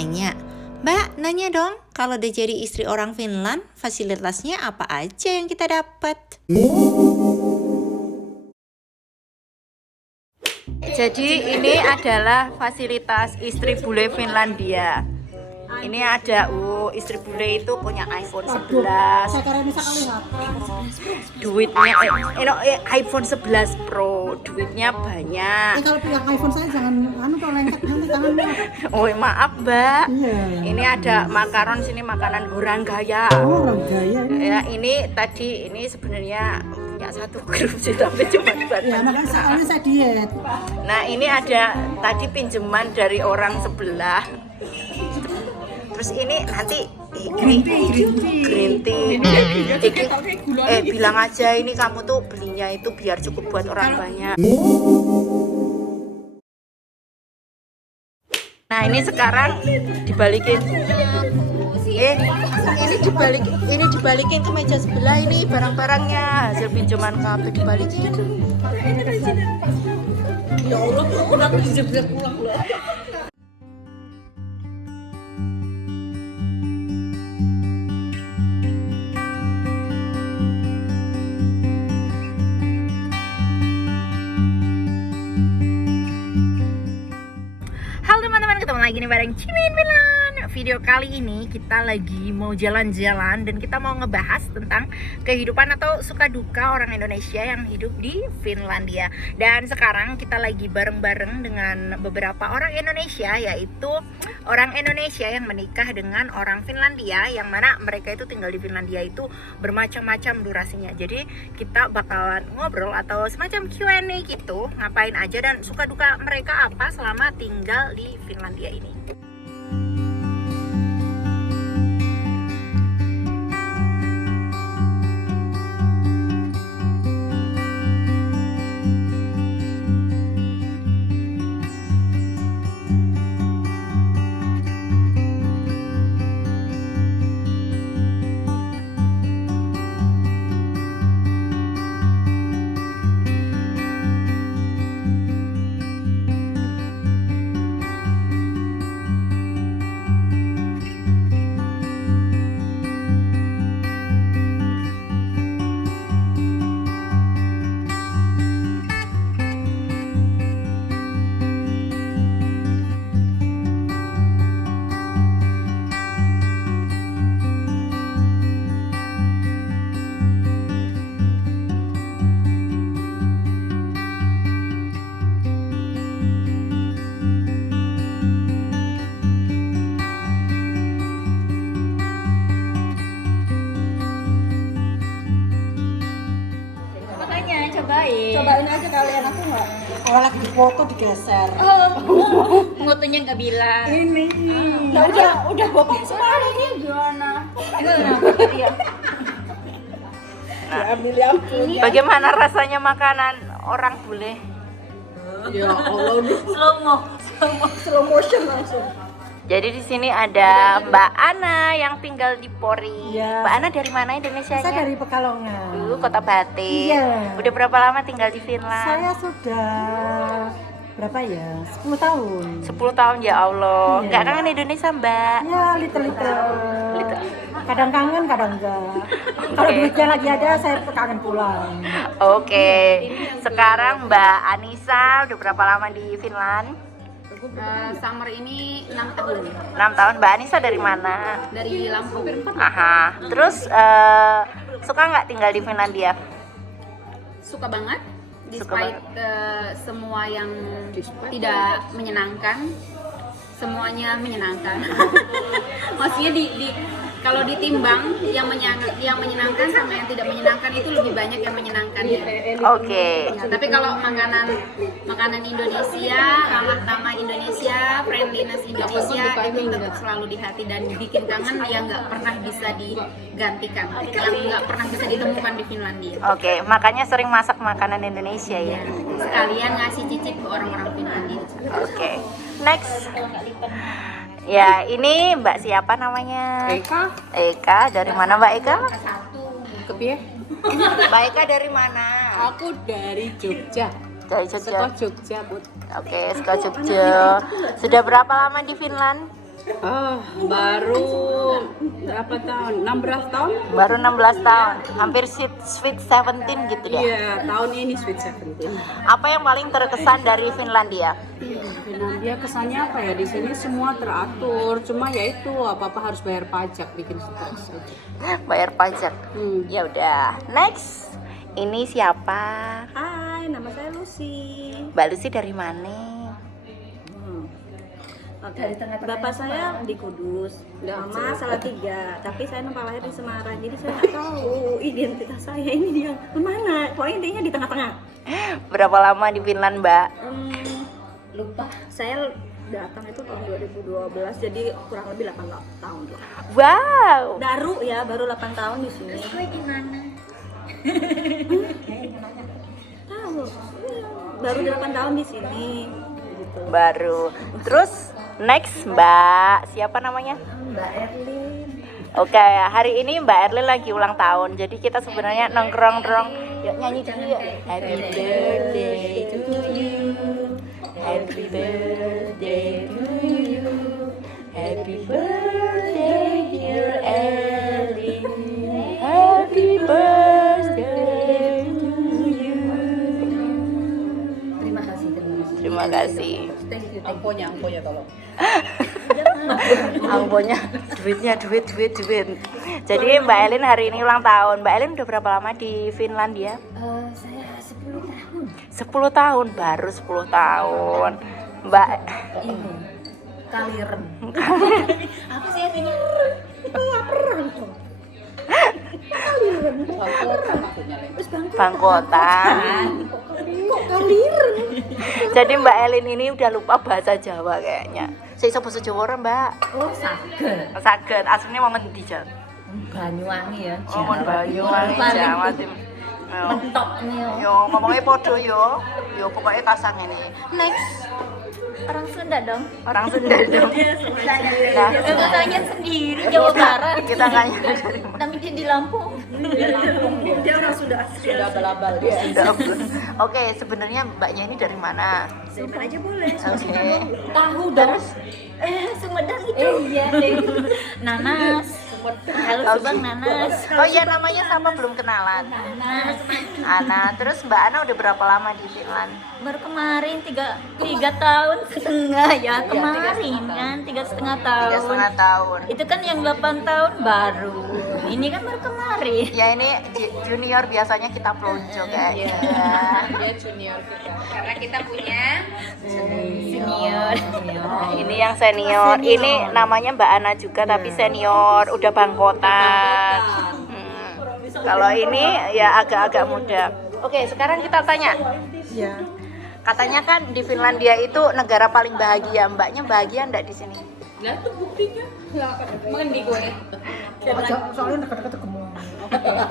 nanya, Mbak, nanya dong, kalau udah jadi istri orang Finland, fasilitasnya apa aja yang kita dapat? Jadi ini adalah fasilitas istri bule Finlandia. Ini ada, istri bule itu punya iPhone 11. Duitnya iPhone 11 Pro, duitnya banyak. Kalau pegang iPhone saya jangan kalau lengket nanti tangannya. Oh, maaf, Mbak. Iya. Ini ada makaron sini, makanan orang gaya. Oh, orang gaya ini. Ya, ini sebenarnya punya satu grup sih, tapi cuma buat Ya, makanya soalnya saya diet. Nah, ini ada tadi pinjaman dari orang sebelah. Terus ini nanti green tea. Bilang aja ini kamu tuh belinya itu biar cukup buat orang banyak. Nah, ini sekarang dibalikin. Ini dibalikin ke meja sebelah, ini barang-barangnya hasil pinjaman kamu dibalikin. Ya Allah, aku nanti bisa pulang loh. Halo teman-teman, ketemu lagi nih bareng Cimin Finland. Video kali ini kita lagi mau jalan-jalan dan kita mau ngebahas tentang kehidupan atau suka duka orang Indonesia yang hidup di Finlandia. Dan sekarang kita lagi bareng-bareng dengan beberapa orang Indonesia, yaitu orang Indonesia yang menikah dengan orang Finlandia, yang mana mereka itu tinggal di Finlandia itu bermacam-macam durasinya. Jadi kita bakalan ngobrol atau semacam Q&A gitu, ngapain aja dan suka duka mereka apa selama tinggal di Finlandia ini. Cobain aja kalian, aku nggak. Kalau lagi foto digeser. Mutunya nggak bilang. Ini. Nah, udah bapak semua ini gimana? Iya. Bagaimana rasanya makanan orang bule? Ya Allah, Slow motion langsung. Jadi di sini ada Mbak Ana yang tinggal di Pori. Iya. Mbak Ana dari mana Indonesianya? saya dari Pekalongan. Kota Batik. Iya. Udah berapa lama tinggal di Finland? Saya sudah berapa ya? 10 tahun. 10 tahun, ya Allah. Iya. Nggak kangen Indonesia, Mbak? Ya, little. Kadang kangen, kadang enggak. Kalau duitnya lagi ada, saya kangen pulang. Oke. Sekarang Mbak Anissa udah berapa lama di Finland? Summer ini 6 tahun 6 tahun. Mbak Anissa dari mana? dari Lampung. Aha. Terus suka nggak tinggal di Finlandia? Suka banget, Suka despite semua yang tidak menyenangkan, semuanya menyenangkan. Maksudnya kalau ditimbang yang menyenangkan sama yang tidak menyenangkan itu lebih banyak yang menyenangkan ya. Oke. Ya, tapi kalau makanan Indonesia, ramah-tamah Indonesia, friendliness Indonesia itu tetap selalu di hati dan bikin kangen yang nggak pernah bisa digantikan, yang nggak pernah bisa ditemukan di Finlandia. Oke, makanya sering masak makanan Indonesia ya. Sekalian ngasih cicip ke orang-orang Finlandia. Oke. Next. Ya, ini Mbak siapa namanya? Eka. Dari mana Mbak Eka? Mbak Eka dari mana? Aku dari Jogja. Dari Sekolah Jogja. Jogja, Bud. Oke, sekolah Jogja. Sudah berapa lama di Finland? Baru berapa tahun? 16 tahun? Baru 16 tahun. Hampir sweet 17 gitu ya. Iya, tahun ini Sweet 17. Apa yang paling terkesan dari Finlandia? Finlandia kesannya apa ya? Di sini semua teratur. Cuma ya itu apa-apa harus bayar pajak, bikin stres aja. Bayar pajak. Ya udah. Next. Ini siapa? Hai, nama saya Lucy. Mbak Lucy dari mana? Dari Bapak saya di Kudus, Mama Salatiga, tapi saya numpang lahir di Semarang, jadi saya nggak tahu identitas saya ini dia kemana. Pokoknya intinya di tengah-tengah. Berapa lama di Finland, Mbak? Lupa. Saya datang itu tahun 2012, jadi kurang lebih 8 tahun lah. Wow. Baru 8 tahun di sini. Gimana? Tahu. Baru 8 tahun di sini. Gitu. Baru. Terus next Mbak, siapa namanya? Mbak Erlin. Oke, hari ini Mbak Erlin lagi ulang tahun. Jadi kita sebenarnya nongkrong-nongkrong. Yuk nyanyi dulu yuk. Happy birthday to you. Happy birthday to you. Happy birthday dear Erlin. Happy birthday to you. Terima kasih. Terima kasih. Thank you. Amponya tolong. Amponya duit. Jadi Mbak Elin hari ini ulang tahun. Mbak Elin udah berapa lama di Finlandia? Saya 10 tahun. 10 tahun, baru 10 tahun. Mbak Ini Kaliren. Apa sih artinya? Bangkotan. Jadi Mbak Elin ini udah lupa bahasa Jawa kayaknya. Saya iso basa Jawa ora, Mbak? Oh, saged. Saged. Aslinya wong endi, Jan? Banyuwangi ya. Wong Banyuwangi, Jawa Tim. Mentok nih. Yo ngomongnya podo yo pokoknya tasang ini. Next. Orang Sunda dong. Orang Sunda dong. Katanya sendiri Jawa Barat. Kita nggak nyari dari mana. Tapi dia di Lampung. Dia orang sudah Balabal dia. Oke, sebenarnya mbaknya ini dari mana? Simpan aja boleh. Oke. Tahu dong. Sumedang itu. Iya. Nanas. Halo Subang Nanas. Oh iya, namanya sama, belum kenalan. Nanas. Ana, terus Mbak Ana udah berapa lama di Finland? Baru kemarin 3 tahun setengah ya kemarin kan 3,5 tahun. 3,5 tahun. Itu kan yang 8 tahun baru. Ini kan baru kemarin. Ya ini junior, biasanya kita pelonco kayaknya. Dia junior kita. Karena kita punya senior. Ini yang senior. Ini namanya Mbak Ana juga tapi senior, udah bangkotan. Kalau ini ya agak-agak muda. Oke, sekarang kita tanya. Iya. Katanya kan di Finlandia itu negara paling bahagia. Mbaknya bahagia enggak di sini? Lah tuh buktinya. Mengendi gue. Soalnya dekat-dekat gemuk.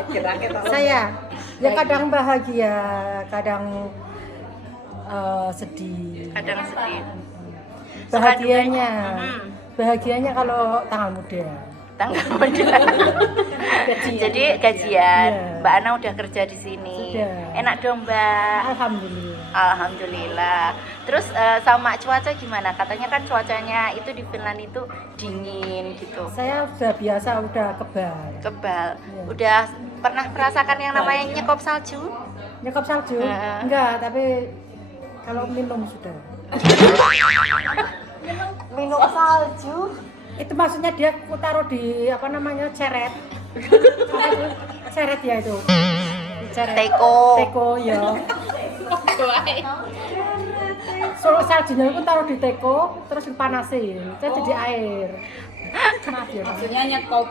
Kira-kira. Saya ya kadang bahagia, kadang sedih. Kadang sedih. Bahagianya kalau tanggal muda. Tanggal muda. Jadi gajian. Iya. Mbak Ana udah kerja di sini. Sudah. Enak dong, Mbak. Alhamdulillah. Alhamdulillah. Terus sama cuaca gimana? Katanya kan cuacanya itu di Finland itu dingin gitu. Saya sudah biasa, udah kebal. Kebal. Iya. Udah pernah merasakan yang namanya nyekop salju? Nyekop salju? Heeh. Enggak, tapi kalau minum sudah. Minum salju? Itu maksudnya dia aku taruh di apa namanya ceret. Ceret ya itu. Ceret. Teko ya. Soal saljunya itu taruh di teko terus dipanasin, terus jadi air. Maaf ya. Maksudnya nyekop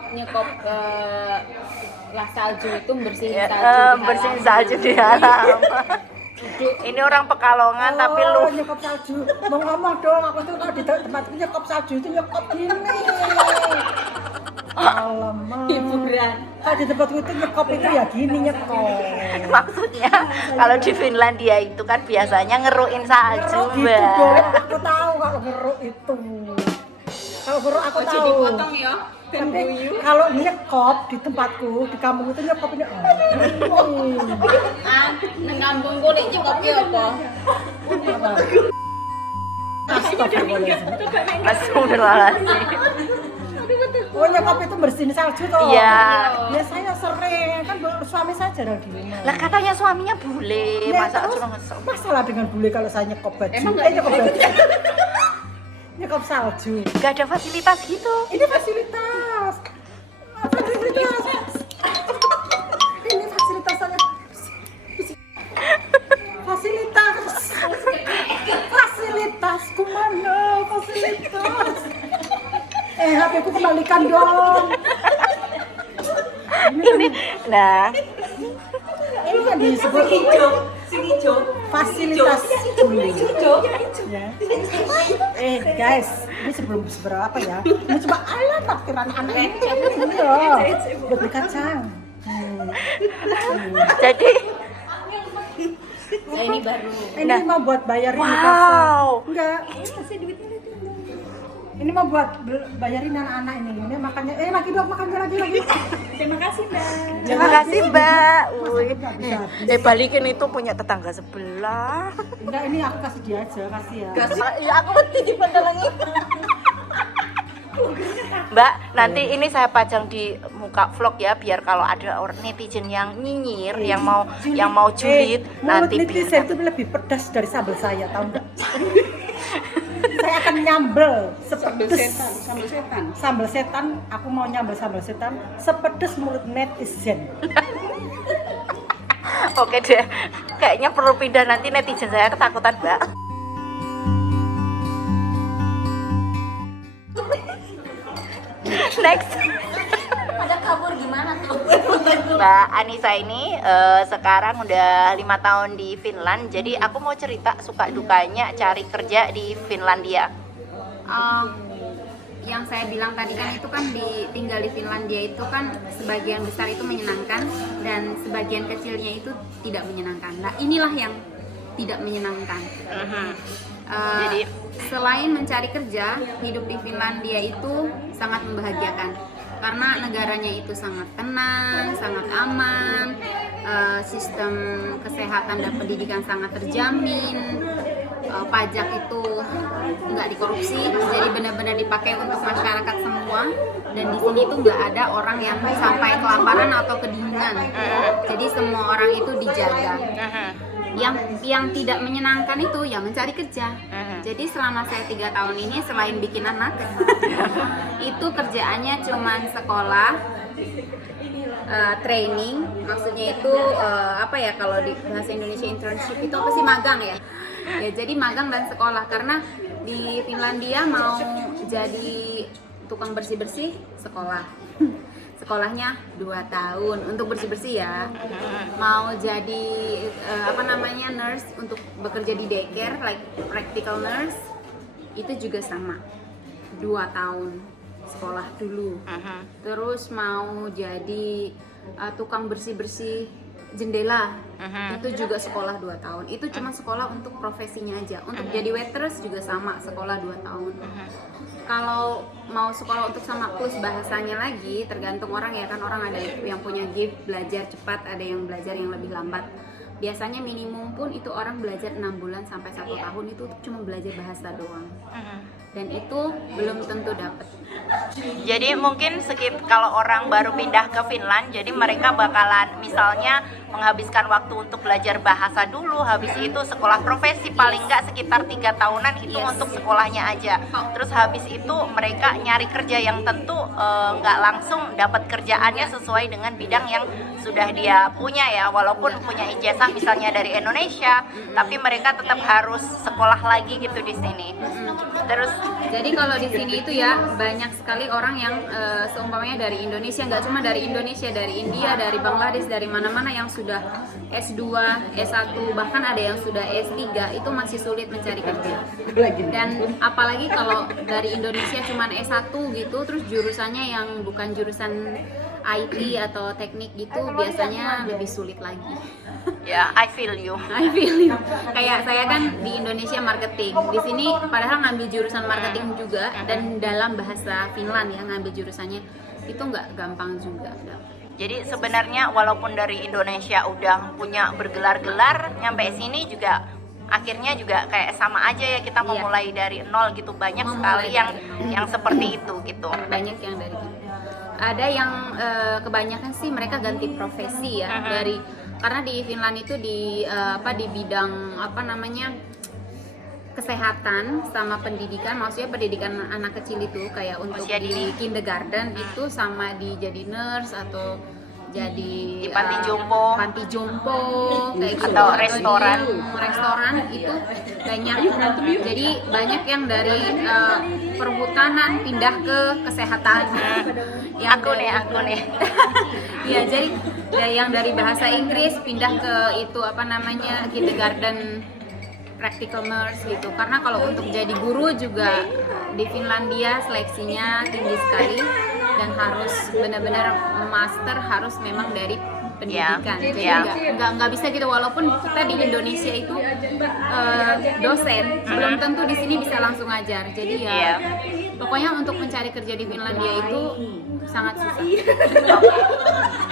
lah salju itu bersihin Ya, salju. bersihin salju di dalam. Ini orang Pekalongan tapi lu Nyekop salju. Mau ngomong dong, aku tuh kalau di tempat itu nyekop salju itu nyekop gini. Alamak. Hiburan. Kalau di tempat itu nyekop itu ya gini nyekop. maksudnya kalau di Finlandia itu kan biasanya ngeruin salju, Ngeruk gitu dong, Mbak. aku tahu kalau ngeruk itu. Kalau ngeruk aku Ojo tahu. dipotong ya. Tapi kalau nyekop di tempatku di kampung itu nyekopnya. Nang kampung kulit nyekopnya apa? Astagfirullahaladzim. Astagfirullahaladzim. Oh nyokap itu bersihin salju toh? Iya. Ya saya sering, kan suami saya jarang di rumah. Lah katanya suaminya bule, Ya, masa terus curang ngesel. masalah dengan bule kalau saya nyekop baju? Emang nggak nyekop baju? Nyekop salju. Gak ada fasilitas gitu. Ini fasilitas. Fasilitas. Ini fasilitas saya. Fasilitas. Fasilitas kemana? Fasilitas. HP ku kembalikan dong. Nah, Ini kan disebut fasilitas bule. Ya. Guys, ini sebelum seberapa ya? Ini cuma alamat kiraan anak ini. Iya, beli kacang. jadi Ini baru. Ini mau buat bayarin wow. Enggak. Ini mau buat bayarin anak-anak ini. Ini makannya lagi dong, makannya lagi. Terima kasih Mbak. Wih. Bisa. Balikin itu punya tetangga sebelah. Enggak, ini aku kasih dia aja, kasih ya. Ya aku mesti dipandalangi. Mbak, nanti ini saya pajang di muka vlog ya, biar kalau ada orang netizen yang nyinyir, yang mau julid, Mulut nanti netizen itu biar. lebih pedas dari sambal saya, tahu enggak? Saya akan nyambel sepedes sambal setan. Aku mau nyambel sambal setan sepedes mulut netizen. Oke deh, kayaknya perlu pindah, nanti netizen saya ketakutan Mbak. Next. Pada kabur gimana tuh? Mbak Anissa ini sekarang udah 5 tahun di Finland. Jadi aku mau cerita suka dukanya cari kerja di Finlandia. Yang saya bilang tadi kan itu kan tinggal di Finlandia itu kan sebagian besar itu menyenangkan dan sebagian kecilnya itu tidak menyenangkan. Nah inilah yang tidak menyenangkan. Jadi Selain mencari kerja, hidup di Finlandia itu sangat membahagiakan karena negaranya itu sangat tenang, sangat aman, sistem kesehatan dan pendidikan sangat terjamin, pajak itu nggak dikorupsi, jadi benar-benar dipakai untuk masyarakat semua, dan di sini tuh nggak ada orang yang sampai kelaparan atau kedinginan, jadi semua orang itu dijaga. Yang tidak menyenangkan itu yang mencari kerja. Jadi selama saya 3 tahun ini selain bikin anak itu kerjaannya cuman sekolah, training, maksudnya itu apa ya, kalau di bahasa Indonesia internship itu apa sih, magang ya. Ya jadi magang dan sekolah, karena di Finlandia mau jadi tukang bersih-bersih sekolah. Sekolahnya 2 tahun untuk bersih-bersih ya. Mau jadi nurse untuk bekerja di daycare, like practical nurse, itu juga sama 2 tahun sekolah dulu. Terus mau jadi tukang bersih-bersih jendela, itu juga sekolah 2 tahun. Itu cuma sekolah untuk profesinya aja. Untuk jadi waitress juga sama, sekolah 2 tahun. Kalau mau sekolah untuk sama plus bahasanya lagi, tergantung orang ya kan, orang ada yang punya gift belajar cepat, ada yang belajar yang lebih lambat. Biasanya minimum pun itu orang belajar 6 bulan sampai 1 tahun itu cuma belajar bahasa doang. Dan itu belum tentu dapat. Jadi mungkin kalau orang baru pindah ke Finland, jadi mereka bakalan misalnya menghabiskan waktu untuk belajar bahasa dulu, habis itu sekolah profesi paling nggak sekitar 3 tahunan itu untuk sekolahnya aja. Terus habis itu mereka nyari kerja yang tentu nggak langsung dapat kerjaannya sesuai dengan bidang yang sudah dia punya ya, walaupun punya ijazah misalnya dari Indonesia, tapi mereka tetap harus sekolah lagi gitu di sini. Terus jadi kalau di sini itu ya banyak sekali orang yang seumpamanya dari Indonesia, nggak cuma dari Indonesia, dari India, dari Bangladesh, dari mana-mana yang sudah S2, S1, bahkan ada yang sudah S3, itu masih sulit mencari kerja. Dan apalagi kalau dari Indonesia cuma S1 gitu, terus jurusannya yang bukan jurusan IT atau teknik gitu, biasanya lebih sulit lagi. ya, I feel you. Kayak saya kan di Indonesia marketing, di sini padahal ngambil jurusan marketing juga, dan dalam bahasa Finland ya ngambil jurusannya itu nggak gampang juga. Jadi sebenarnya walaupun dari Indonesia udah punya bergelar-gelar, nyampe sini juga akhirnya juga kayak sama aja ya, kita memulai dari nol gitu. Banyak sekali yang seperti itu gitu. Banyak yang dari gitu. Ada yang kebanyakan sih mereka ganti profesi ya, karena di Finland itu di bidang kesehatan sama pendidikan, maksudnya pendidikan anak kecil itu kayak untuk di kindergarten itu sama di jadi nurse atau jadi di panti jompo kayak gitu, atau restoran itu banyak. Jadi banyak yang dari perhutanan pindah ke kesehatan. Aku nih ya, jadi yang dari bahasa Inggris pindah ke itu kindergarten practical nurse gitu. Karena kalau untuk jadi guru juga di Finlandia seleksinya tinggi sekali dan harus benar-benar master, harus memang dari pendidikan. Jadi nggak bisa gitu, walaupun kita di Indonesia itu dosen, belum tentu di sini bisa langsung ngajar. Jadi pokoknya untuk mencari kerja di Finlandia itu sangat susah.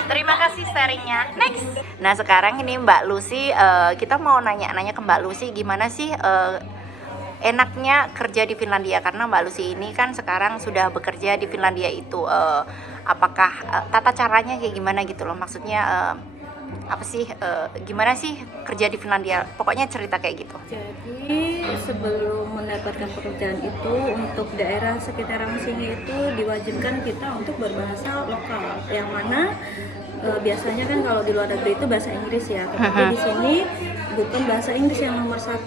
Terima kasih sharingnya. Next. Nah sekarang ini Mbak Lucy, kita mau nanya-nanya ke Mbak Lucy gimana sih enaknya kerja di Finlandia, karena Mbak Lucy ini kan sekarang sudah bekerja di Finlandia itu. Apakah tata caranya kayak gimana gitu loh, maksudnya gimana sih kerja di Finlandia, pokoknya cerita kayak gitu. Jadi sebelum mendapatkan pekerjaan itu, untuk daerah sekitaran sini itu diwajibkan kita untuk berbahasa lokal, yang mana biasanya kan kalau di luar negeri itu bahasa Inggris ya, tapi di sini bukan bahasa Inggris yang nomor 1,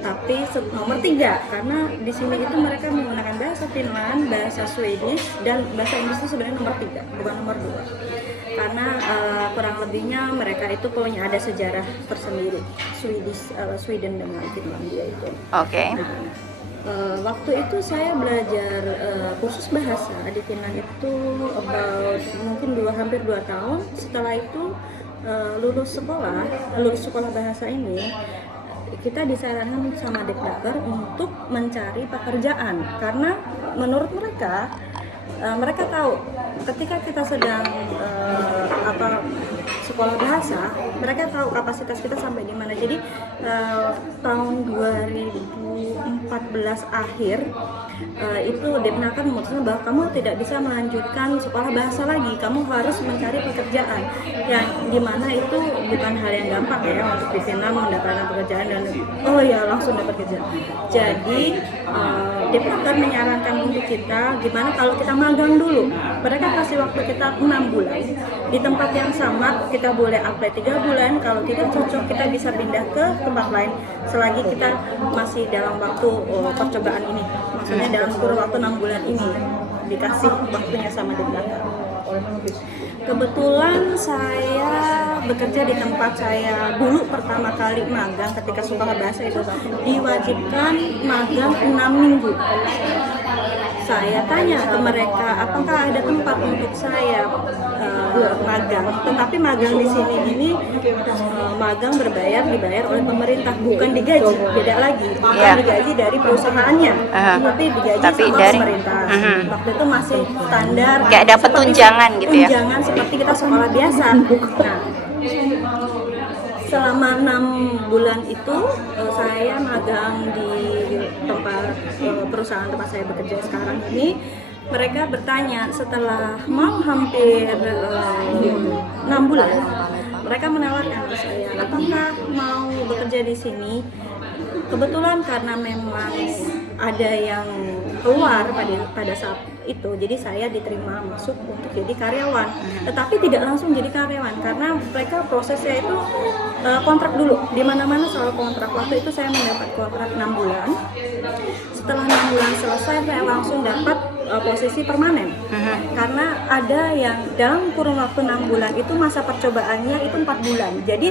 tapi nomor 3, karena di sini itu mereka menggunakan bahasa Finland, bahasa Swedish, dan bahasa Inggris itu sebenarnya nomor 3, bukan nomor 2. Karena kurang lebihnya mereka itu punya ada sejarah tersendiri, Sweden dengan Finlandia itu. Oke. Waktu itu saya belajar kursus bahasa di Finland itu mungkin hampir 2 tahun. Setelah itu lulus sekolah bahasa ini, kita disarankan sama Diknaker untuk mencari pekerjaan, karena menurut mereka tahu ketika kita sedang sekolah bahasa, mereka tahu kapasitas kita sampai di mana. Jadi tahun 2014 akhir itu Diknaker memutuskan bahwa kamu tidak bisa melanjutkan sekolah bahasa lagi, kamu harus mencari pekerjaan, yang dimana itu bukan hal yang gampang ya untuk di Vietnam mendapatkan pekerjaan dan langsung dapat kerja. Jadi Diknaker menyarankan untuk kita gimana kalau kita magang dulu. Mereka kasih waktu kita 6 bulan di tempat yang sama, kita boleh apply 3 bulan, kalau tidak cocok kita bisa pindah ke tempat lain selagi kita masih dalam waktu percobaan ini, maksudnya dalam kurun waktu 6 bulan ini dikasih waktunya sama Diknaker. Kebetulan saya bekerja di tempat saya dulu pertama kali magang ketika sekolah bahasa itu diwajibkan magang 6 minggu. Saya tanya ke mereka apakah ada tempat untuk saya magang, tetapi magang di sini ini magang dibayar oleh pemerintah, bukan digaji, beda lagi, bukan digaji dari perusahaannya, tapi digaji sama dari pemerintah. Waktu itu masih standar kayak dapat tunjangan gitu ya, tunjangan seperti kita sekolah biasa. Nah, selama 6 bulan itu saya magang di tempat perusahaan tempat saya bekerja sekarang ini. Mereka bertanya setelah mau hampir 6 bulan, mereka menawarkan ke saya apakah mau bekerja di sini. Kebetulan karena memang ada yang keluar pada saat itu, jadi saya diterima masuk untuk jadi karyawan, tetapi tidak langsung jadi karyawan karena mereka prosesnya itu kontrak dulu. Di mana-mana soal kontrak. Waktu itu saya mendapat kontrak 6 bulan. Setelah 6 bulan selesai, saya langsung dapat posisi permanen. Karena ada yang dalam kurun waktu 6 bulan itu masa percobaannya itu 4 bulan. Jadi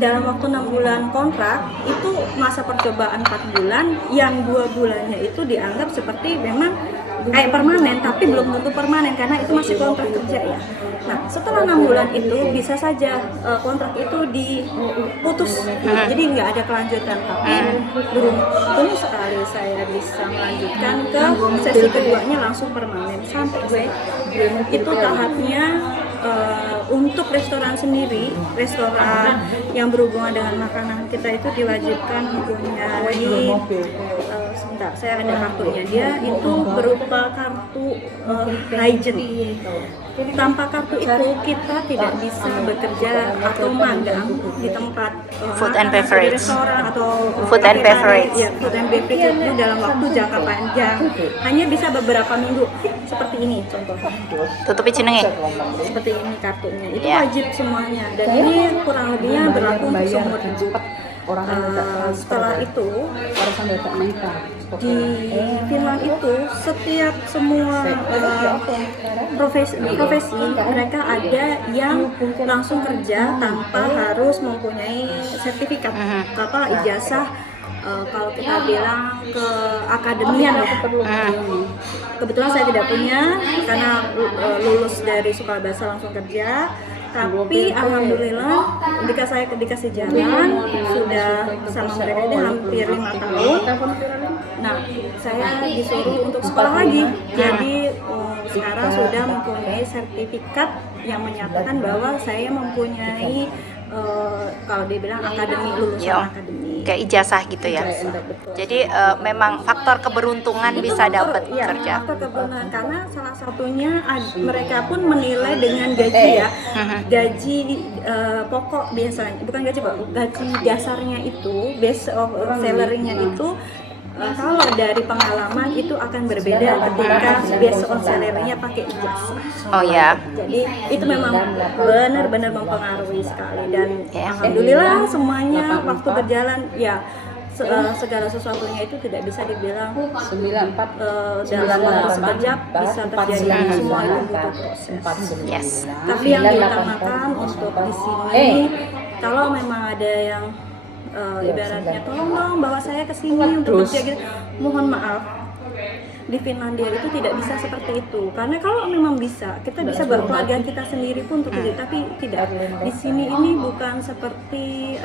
dalam waktu 6 bulan kontrak itu masa percobaan 4 bulan, yang 2 bulannya itu dianggap seperti memang kayak permanen, tapi belum tentu permanen karena itu masih kontrak kerja ya. Nah, setelah 6 bulan itu bisa saja kontrak itu diputus, jadi nggak ada kelanjutan. Tapi beruntung sekali saya bisa melanjutkan ke sesi keduanya langsung permanen sampai gue itu tahapnya untuk restoran sendiri, restoran yang berhubungan dengan makanan kita itu diwajibkan mempunyai sebentar, saya ada kartunya. Dia itu berupa kartu hygiene. Tanpa kartu itu kita tidak bisa bekerja atau magang di tempat Food and makan, beverage. di restoran atau Food and beverage. Ya, food and beverage itu dalam waktu jangka panjang. Hanya bisa beberapa minggu. Seperti ini contohnya. Tutupi jenenge. Seperti ini kartunya. Itu Ya. wajib semuanya. Dan ini kurang lebihnya berlaku untuk seumur hidup. Setelah itu di Finland itu setiap semua profesi mereka ada yang langsung kerja tanpa harus mempunyai sertifikat atau ijazah. Kalau kita bilang ke akademian ya, kebetulan saya tidak punya karena lulus dari sekolah bahasa langsung kerja. Tapi alhamdulillah ketika saya dikasih jalan sudah bersama mereka ini hampir 5 tahun. Nah, saya disuruh untuk sekolah lagi. Jadi sekarang sudah mempunyai sertifikat yang menyatakan bahwa saya mempunyai kalau dibilang akademi, lulusan akademi. Kayak ijazah gitu ya. Jadi memang faktor keberuntungan bisa dapat Iya, kerja. faktor keberuntungan karena salah satunya mereka pun menilai dengan gaji ya. Gaji pokok biasanya, bukan gaji pokok, gaji dasarnya itu, base of salary-nya itu kalau dari pengalaman itu akan berbeda ketika base on salary-nya pakai ijazah. Oh ya. Jadi itu memang benar-benar mempengaruhi sekali dan Ya. alhamdulillah semuanya waktu berjalan ya segala sesuatunya itu tidak bisa dibilang dalam waktu sekejap bisa terjadi. Semua itu butuh proses. Yes. Tapi yang diutamakan untuk di sini kalau memang ada yang ibaratnya tolong dong bawa saya ke sini untuk kerja gitu. Mohon maaf, di Finlandia itu tidak bisa seperti itu. Karena kalau memang bisa, kita bisa bawa keluarga kita sendiri pun untuk kerja, tapi tidak. Di sini ini bukan seperti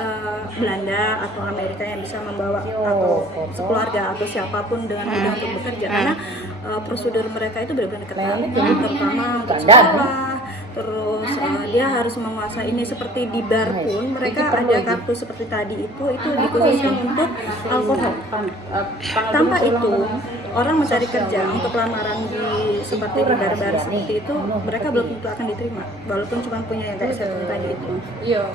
Belanda atau Amerika yang bisa membawa atau sekeluarga atau siapapun dengan mudah untuk bekerja. Karena prosedur mereka itu benar-benar ketat, terutama untuk sekolah. Terus dia harus menguasai ini, seperti di bar pun mereka ada kartu seperti tadi itu dikhususkan untuk alkohol. Tanpa itu orang mencari kerja untuk lamaran seperti di bar-bar seperti itu mereka belum tentu akan diterima walaupun cuma punya yang kayak seperti tadi itu.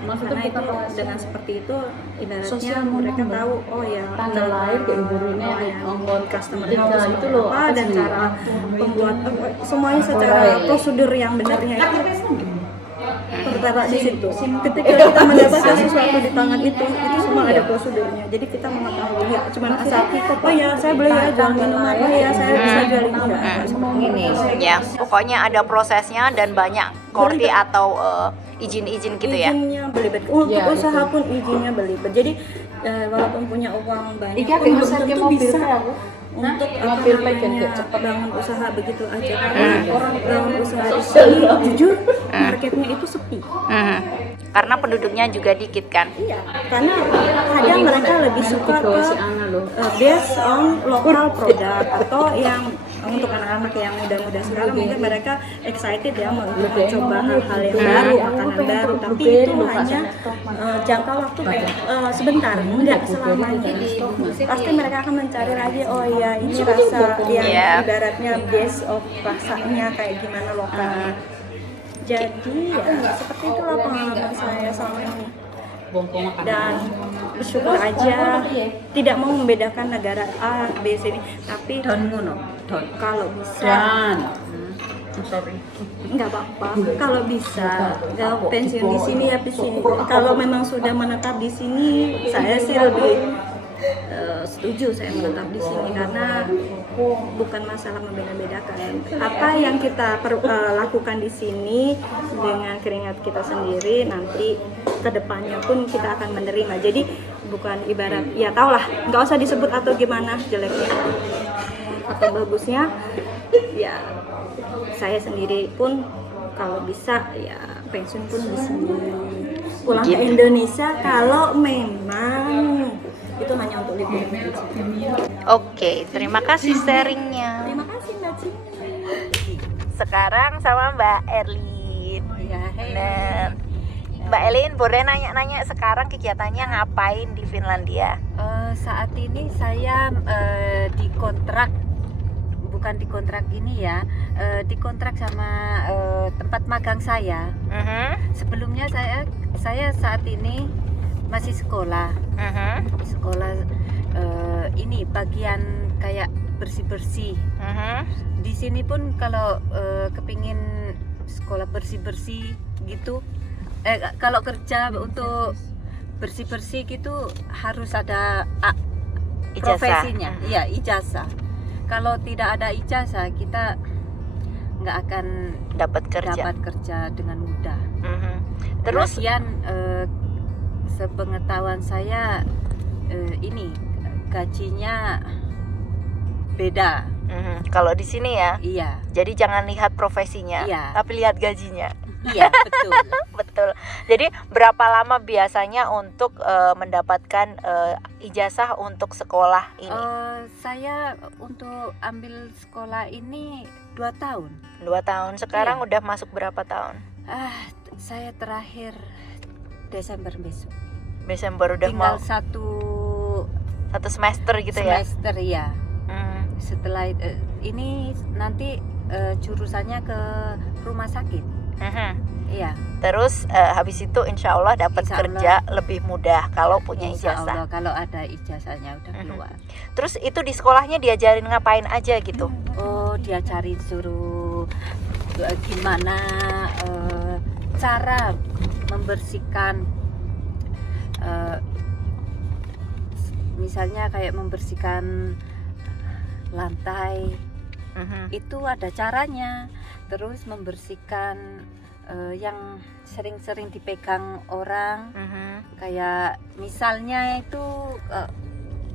Karena itu dengan seperti itu ibaratnya mereka tahu oh ya customer harus seperti apa dan cara pembuat semuanya secara prosedur yang benarnya itu tertera di situ. Ketika kita mendapatkan sesuatu di tangan itu semua ada prosedurnya. Jadi kita mengetahui ya cuma asal oh ya saya boleh ya jual minuman, oh ya saya bisa jual ini enggak seperti ini. Ya, pokoknya ada prosesnya dan banyak korti atau izin-izin gitu ya. Izinnya belibet. Untuk usaha pun izinnya belibet. Jadi walaupun punya uang banyak pun belum tentu bisa untuk bangun usaha begitu aja. Karena orang bangun usaha di sini jujur marketnya itu sepi. Karena penduduknya juga dikit kan. Iya, karena kadang mereka lebih suka ke based on lokal produk atau yang untuk anak-anak yang muda-muda sekarang mungkin mereka excited ya untuk mencoba hal-hal yang baru, makanan baru, tapi itu hanya jangka waktu sebentar, enggak selamanya. Pasti mereka akan mencari lagi oh ya ini rasa yang ibaratnya base of rasanya kayak gimana lokalnya. Jadi ya seperti itulah pengalaman saya selama ini. Dan bersyukur aja tidak mau membedakan negara A, B, C ini, tapi kalau bisa nggak apa-apa kalau bisa kalau pensiun di sini ya di sini. Kalau memang sudah menetap di sini saya sih lebih setuju saya menetap di sini karena bukan masalah membeda-bedakan. Apa yang kita lakukan di sini dengan keringat kita sendiri nanti kedepannya pun kita akan menerima. Jadi bukan ibarat ya tau lah nggak usah disebut atau gimana jeleknya atau bagusnya ya saya sendiri pun kalau bisa ya pensiun pun di sini pulang ke Indonesia kalau memang itu hanya untuk liburan. Oke, terima kasih sharingnya. Terima kasih Mbak Cini. Sekarang sama Mbak Erlin. Ya, bener. Mbak Elin, boleh nanya-nanya sekarang kegiatannya ngapain di Finlandia? Saat ini saya dikontrak, bukan dikontrak ini ya, dikontrak sama tempat magang saya. Sebelumnya saya saat ini masih sekolah, ini bagian kayak bersih-bersih. Di sini pun kalau kepingin sekolah bersih-bersih gitu, kalau kerja untuk bersih-bersih gitu harus ada profesinya, iya ijazah. Kalau tidak ada ijazah kita nggak akan Dapat kerja dengan mudah. Terus Lagian, sepengetahuan saya ini gajinya beda. kalau di sini ya, Iya, jadi jangan lihat profesinya, Iya. tapi lihat gajinya. iya betul. Betul. Jadi berapa lama biasanya untuk mendapatkan ijazah untuk sekolah ini? Saya untuk ambil sekolah ini 2 tahun. 2 tahun. Sekarang Iya. udah masuk berapa tahun? Saya terakhir Desember besok. Desember udah Tinggal mau satu 1 semester gitu ya. semester ya. Setelah ini nanti jurusannya ke rumah sakit. Iya. Terus habis itu insya Allah dapat Insya kerja lebih mudah kalau punya Insya ijazah. Allah kalau ada ijazahnya udah keluar. Terus itu di sekolahnya diajarin ngapain aja gitu? Oh, dia cari suruh gimana cara membersihkan, misalnya kayak membersihkan lantai, itu ada caranya. Terus membersihkan yang sering-sering dipegang orang, kayak misalnya itu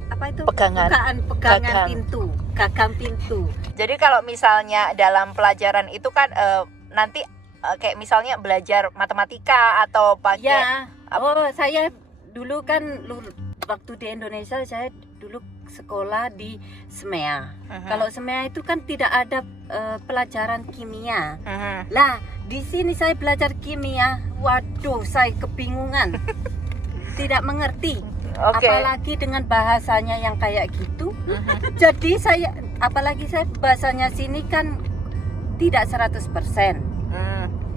apa itu, Pegangan. pegangan Gagang. pintu, gagang pintu. Jadi kalau misalnya dalam pelajaran itu kan nanti kayak misalnya belajar matematika atau pakai Ya, saya dulu kan waktu di Indonesia saya dulu sekolah di SMEA. Kalau SMEA itu kan tidak ada pelajaran kimia. Lah, di sini saya belajar kimia. Waduh, saya kebingungan. Tidak mengerti. Oke. Apalagi dengan bahasanya yang kayak gitu. Jadi apalagi saya bahasanya sini kan tidak 100%.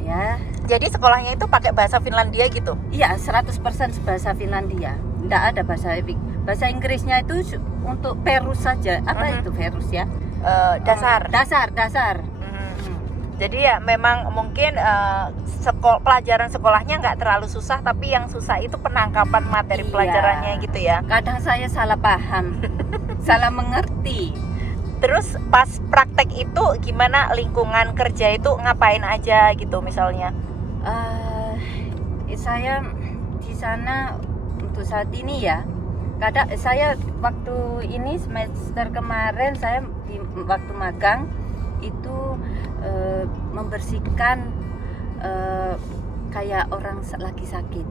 Ya. Jadi sekolahnya itu pakai bahasa Finlandia gitu? Iya, 100% bahasa Finlandia. Tidak ada bahasa Inggrisnya itu untuk perus saja. Apa itu perus ya? Dasar. Dasar. Jadi ya memang mungkin pelajaran sekolahnya nggak terlalu susah, tapi yang susah itu penangkapan materi Iya. pelajarannya gitu ya. Kadang saya salah paham, salah mengerti. Terus pas praktek itu gimana, lingkungan kerja itu ngapain aja gitu misalnya? Saya di sana untuk saat ini ya. Kadang saya waktu ini semester kemarin saya waktu magang itu membersihkan kayak orang lagi sakit.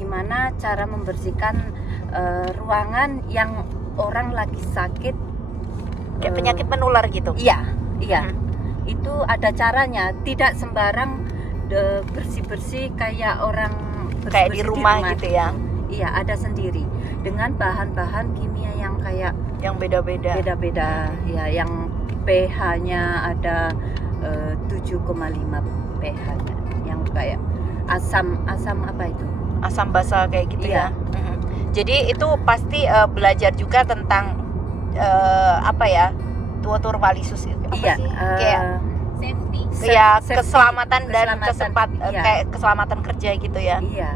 Gimana cara membersihkan ruangan yang orang lagi sakit, Kayak penyakit menular gitu? Iya. Itu ada caranya, tidak sembarang bersih-bersih kayak orang Kayak di bersih-bersih rumah gitu ya? Iya, ada sendiri dengan bahan-bahan kimia yang kayak Yang beda-beda? beda-beda ya, yang pH-nya ada 7,5 pH-nya, yang kayak asam apa itu? Asam basa kayak gitu Iya. ya? Jadi itu pasti belajar juga tentang apa ya, tutur valisus itu apa Iya, sih? Kayak Safety. ya safety, keselamatan dan keselamatan, iya. kayak keselamatan kerja gitu ya? Iya.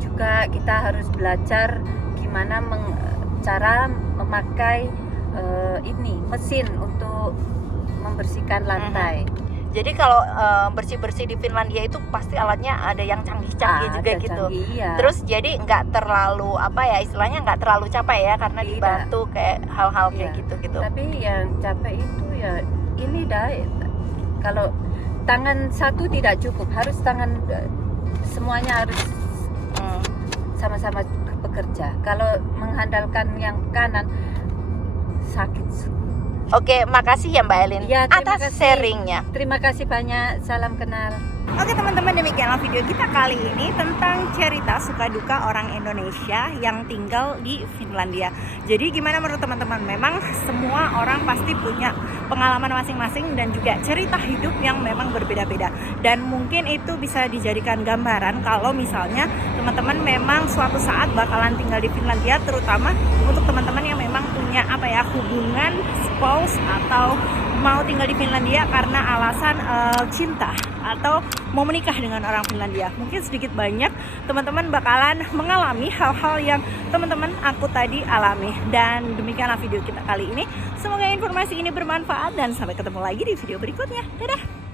Juga kita harus belajar gimana cara memakai ini mesin untuk membersihkan lantai. Jadi kalau bersih-bersih di Finlandia itu pasti alatnya ada yang canggih-canggih juga ada gitu. canggih, iya. Terus jadi nggak terlalu apa ya, istilahnya nggak terlalu capek ya, karena Tidak. dibantu kayak hal-hal kayak Iya. gitu-gitu. Tapi yang capek itu ya ini dah, kalau tangan satu tidak cukup, harus tangan semuanya harus sama-sama bekerja. Kalau mengandalkan yang kanan sakit Oke, makasih ya Mbak Elin Ya, terima atas kasih. sharingnya. Terima kasih banyak. Salam kenal. Oke teman-teman, demikianlah video kita kali ini tentang cerita suka duka orang Indonesia yang tinggal di Finlandia. Jadi gimana menurut teman-teman? Memang semua orang pasti punya pengalaman masing-masing dan juga cerita hidup yang memang berbeda-beda. Dan mungkin itu bisa dijadikan gambaran kalau misalnya teman-teman memang suatu saat bakalan tinggal di Finlandia, terutama untuk teman-teman yang memang punya hubungan spouse atau mau tinggal di Finlandia karena alasan cinta atau mau menikah dengan orang Finlandia. Mungkin sedikit banyak teman-teman bakalan mengalami hal-hal yang teman-teman aku tadi alami. Dan demikianlah video kita kali ini. Semoga informasi ini bermanfaat dan sampai ketemu lagi di video berikutnya. Dadah.